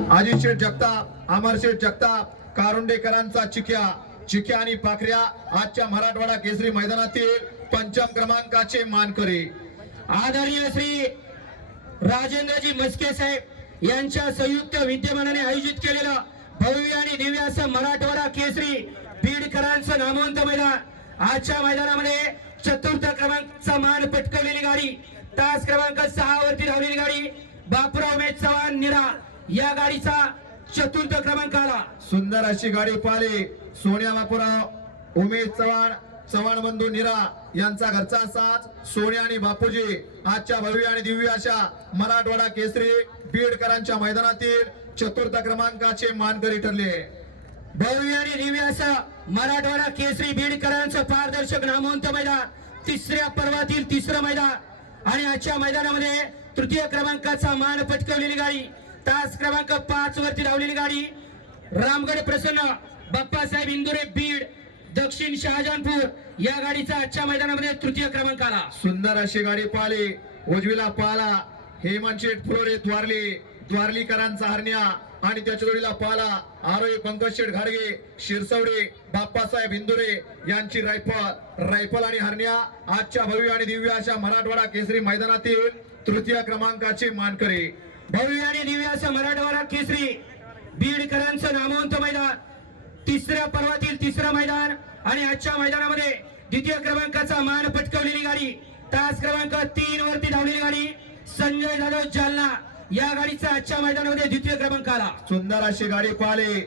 अजित शेठ जगताप अमर शेठ जगताप कारुंडेकरांचा चिक्या चिक्या आणि पाखऱ्या आजच्या मराठवाडा केसरी मैदानातील पंचम क्रमांकाचे मानकरी. आदरणीय श्री राजेंद्रजी मस्के साहेब यांच्या संयुक्त विद्यमानाने आयोजित केलेलं भव्य आणि दिव्य असं मराठवाडा केसरी बीडकरांचं नामवंत मैदान. आजच्या मैदानामध्ये चतुर्थ क्रमांकचा मान पटकवलेली गाडी तास क्रमांक सहा वरती धावलेली गाडी बापूराव उमेद चव्हाण निरा. या गाडीचा चतुर्थ क्रमांक आला. सुंदर अशी गाडी पाहिली. सोनिया बापूराव उमेश चव्हाण चव्हाण बंधू निरा यांचा घरचा साथ सोनिया आणि बापूजी आजच्या भव्य आणि दिव्य अशा मराठवाडा केसरी बीडकरांच्या मैदानातील चतुर्थ क्रमांकाचे मानकरी ठरले. भव्य आणि दिव्य असं मराठवाडा केसरी बीडकरांचं पारदर्शक नामवंत मैदान. तिसऱ्या पर्वातील तिसरं मैदान. आणि आजच्या मैदानामध्ये तृतीय क्रमांकाचा मान पटकवलेली गाडी. तास क्रमांक पाच वरती धावलेली गाडी. रामगड प्रसन्न बाप्पासाहेब इंदुरे बीड दक्षिण शहाजहानपूर या गाडीचा आजच्या मैदानामध्ये तृतीय क्रमांक आला. सुंदर अशी गाडी पाहिली उजवीला पाहला हेमंत शेठ फुलोरे द्वारली द्वारलीकरांचा हरण्या आणि त्याच्या जोडीला पाहला आरोही पंकज शेठ घाडगे शिरसवडे बाप्पासाहेब हिंदुरे यांची रायफल रायफल आणि हरण्या. आजच्या भव्य आणि दिव्य अशा मराठवाडा केसरी मैदानातील तृतीय क्रमांकाचे मानकरी. भव्य आणि दिव्य असं मराठवाडा केसरी बीडकरांचं नामवंत मैदान तिसऱ्या पर्वातील तिसरं मैदान आणि आजच्या मैदानामध्ये द्वितीय क्रमांकाचा मान पटकवलेली गाडी तास क्रमांक तीन वरती धावलेली गाडी संजय जाधव जालना. या गाडीचा आजच्या मैदानामध्ये द्वितीय क्रमांक आला. सुंदर अशी गाडी पाहिली.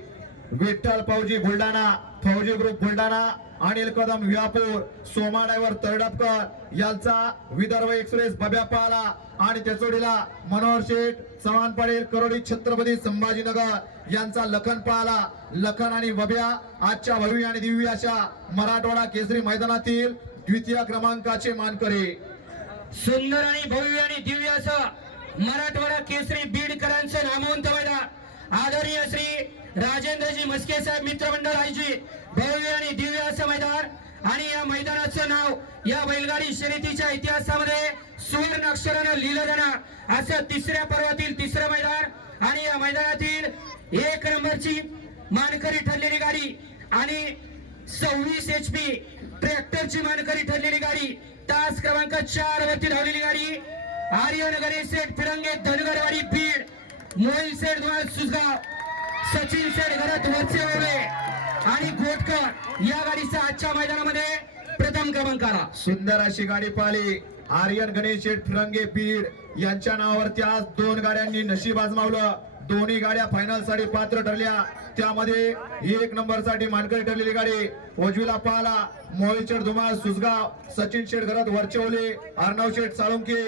विठ्ठल फौजी बुलढाणा फौजी ग्रुप बुलढाणा. अनिल कदम विहापूर सोमा ड्रायव्हर तरडपकर यांचा विदर्भ एक्सप्रेस बब्या पाला आणि त्याचोडीला मनोहर शेठ चव्हाण पडेल करोडी छत्रपती संभाजीनगर यांचा लखन पाला. लखन आणि बब्या आजच्या भव्य आणि दिव्य अशा मराठवाडा केसरी मैदानातील द्वितीय क्रमांकाचे मानकरी. सुंदर आणि भव्य आणि दिव्य असं मराठवाडा केसरी बीडकरांचं नामवंत मैदान. आदरणीय श्री राजेंद्रजी मस्के साहेब मित्रमंडळ आईजी भव्य आणि दिव्य असं मैदान आणि या मैदानाचं नाव या बैलगाडी शर्यतीच्या इतिहासामध्ये सुवर्ण अक्षरानं लिहिलं जाणार. असं तिसऱ्या पर्वातील तिसरं मैदान आणि या मैदानातील एक नंबरची मानकरी ठरलेली गाडी आणि सव्वीस एच पी ट्रॅक्टरची मानकरी ठरलेली गाडी तास क्रमांक चार वरती धावलेली गाडी आर्यन गणेश सेठ फिरंगे धनगरवाडी बीड मोहिल सेठ धुमाळ सुसगाव सचिन सेठ घरात वरचे ओळे आणि गोटकर या गाडीचा आजच्या मैदानामध्ये प्रथम क्रमांक आला. सुंदर अशी गाडी पाहिली. आर्यन गणेश शेठ फिरंगे पीड यांच्या नावावरती आज दोन गाड्यांनी नशीब आजमावलं. दोन्ही गाड्या फायनलसाठी पात्र ठरल्या. त्यामध्ये एक नंबरसाठी मानकरी ठरलेली गाडी उजवीला पाहला. मोहित धुमाळ सुसगाव सचिन शेठ घरात वरचेवले अर्णव शेठ साळुंके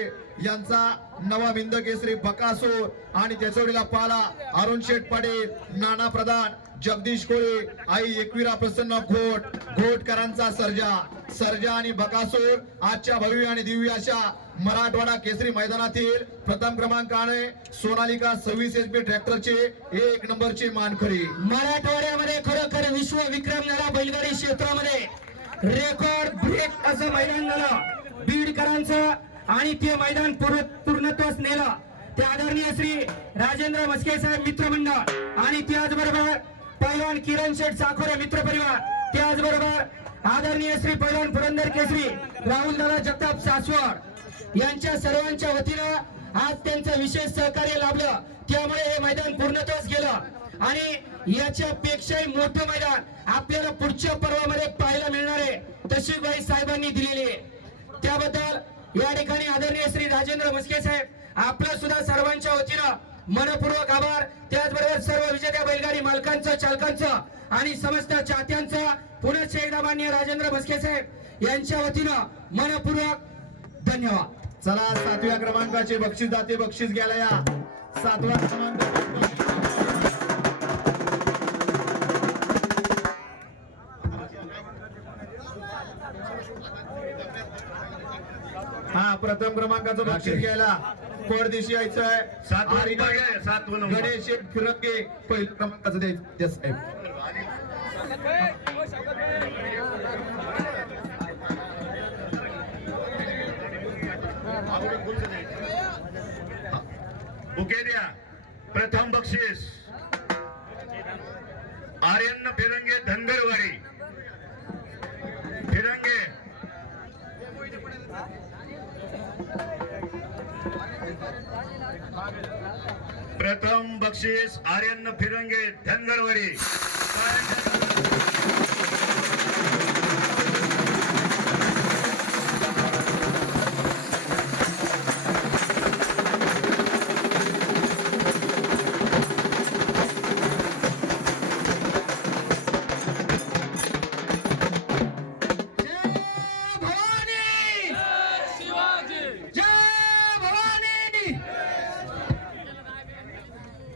यांचा नवा बिंद केसरी बकासूर आणि त्याचोडीला पाला अरुण शेठ पाटील नाना प्रधान जगदीश कोळे आई एकविरा प्रसन्न घोट घोटकरांचा सर्जा. सर्जा आणि बकासूर आजच्या भव्य आणि दिव्य अशा मराठवाडा केसरी मैदानातील प्रथम क्रमांकाने सोनालिका सव्वीस एच पी ट्रॅक्टरचे एक नंबरची मानखरी मराठवाड्यामध्ये खरोखर विश्व विक्रम झाला बैलगाडी क्षेत्रामध्ये रेकॉर्ड ब्रेक असं मैदान झालं. बीडकरांचं आणि ते मैदान पूर्ण पूर्णत्वास नेलं. ते आदरणीय श्री राजेंद्र मस्के साहेब मित्रमंडळ आणि त्याचबरोबर पैलवान किरण शेठ साखोरे मित्र परिवार. त्याचबरोबर आदरणीय श्री पैलवान पुरंदर केसरी राहुल दादा जगताप सासवड यांच्या सर्वांच्या वतीनं आज त्यांचं विशेष सहकार्य लाभलं. त्यामुळे हे मैदान पूर्णत्वास गेलं. आणि याच्यापेक्षाही मोठं मैदान आपल्याला पुढच्या पर्वामध्ये पाहायला मिळणार आहे तशी बाई साहेबांनी दिलेली आहे. त्याबद्दल या ठिकाणी आदरणीय श्री राजेंद्र मस्के साहेब आपलं सुद्धा सर्वांच्या वतीनं मनपूर्वक आभार. त्याचबरोबर सर्व विजेत्या बैलगाडी मालकांचं चालकांचं आणि समस्त चाहत्यांचं पुनश्च एकदा मान्य राजेंद्र मस्के साहेब यांच्या वतीनं मनपूर्वक धन्यवाद. चला सातव्या क्रमांकाचे बक्षीस जाते बक्षीस घ्यायला या. सातवा क्रमांक हा प्रथम क्रमांकाचं बक्षीस घ्यायला परदेशी यायचं आहे. गणेश फिरंगे पहिल्या क्रमांकाचं द्यायचं द्या साहेब बुके द्या. प्रथम बक्षीस. आर्यन फिरंगे धनगरवाडी फिरंगे प्रथम बक्षीस आर्यन फिरंगे धनगरवाडी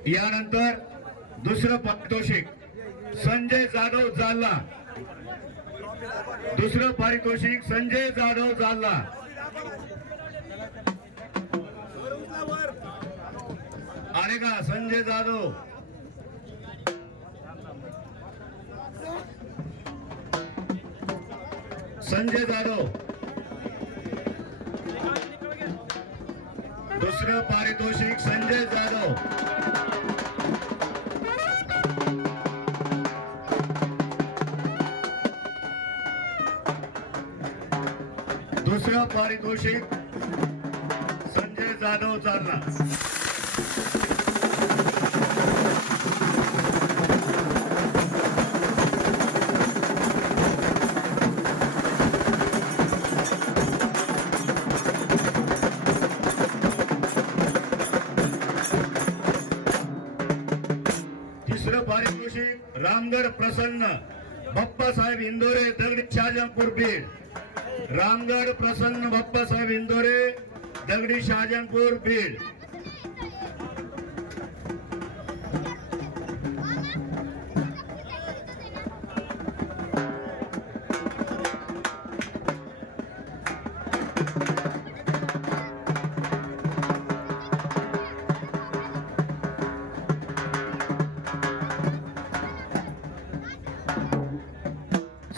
यानंतर दुसरं पारितोषिक संजय जाधव जालना. दुसरं पारितोषिक संजय जाधव जालना. आले का संजय जाधव? संजय जाधव. दुसरं पारितोषिक संजय जाधव. दुसरं पारितोषिक संजय जाधव चालना पारितोषिक रामगड प्रसन्न बाप्पासाहेब इंदोरे दगड शहाजहानपूर बीड. रामगड प्रसन्न बाप्पासाहेब इंदोरे दगडी शहाजहानपूर बीड.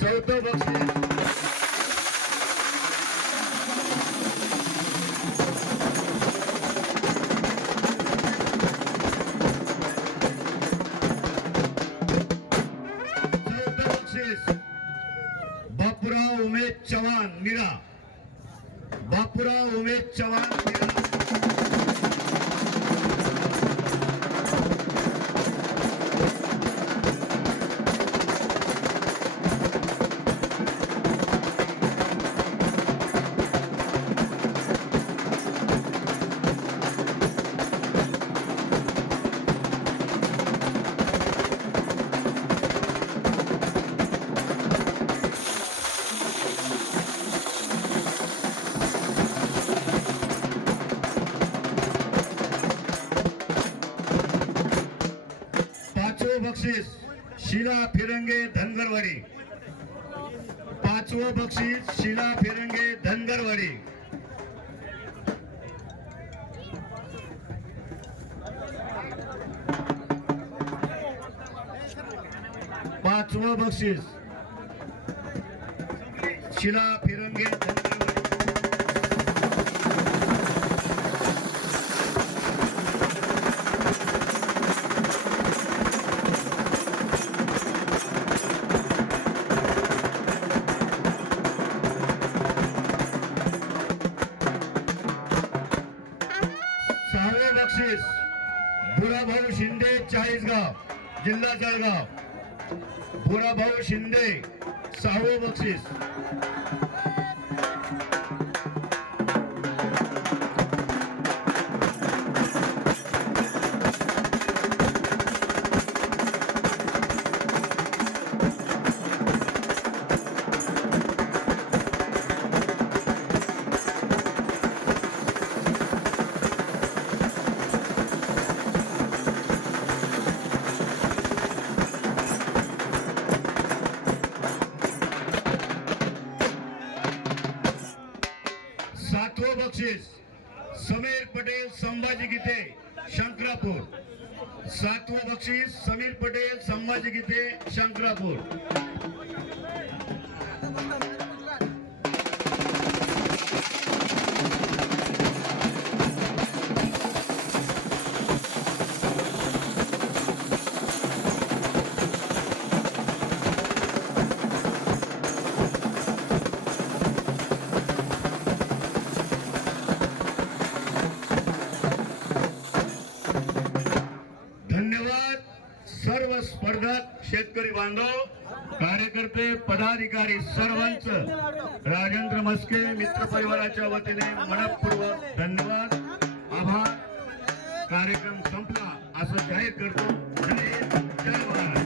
चौथं बक्षीस. बापूराव उमेश चव्हाण फिरंगे धनगरवाडी पाचवं बक्षीस शिला फिरंगे धनगरवाडी पाचवं बक्षीस शिला फिरंगे धनगर बुराभाऊ शिंदे चाळीसगाव जिल्हा जळगाव. बुराभाऊ शिंदे सहावं बक्षीस. सातवं बक्षीस समीर पटेल संभाजी गीते शंकरापूर. सातवं बक्षीस समीर पटेल संभाजी गीते शंकरापूर. शेतकरी बांधव कार्यकर्ते पदाधिकारी सर्वांचं राजेंद्र मस्के मित्र परिवाराच्या वतीने मनपूर्वक धन्यवाद. आभार. कार्यक्रम संपला. असं जाहीर करतो. जय जय महाराज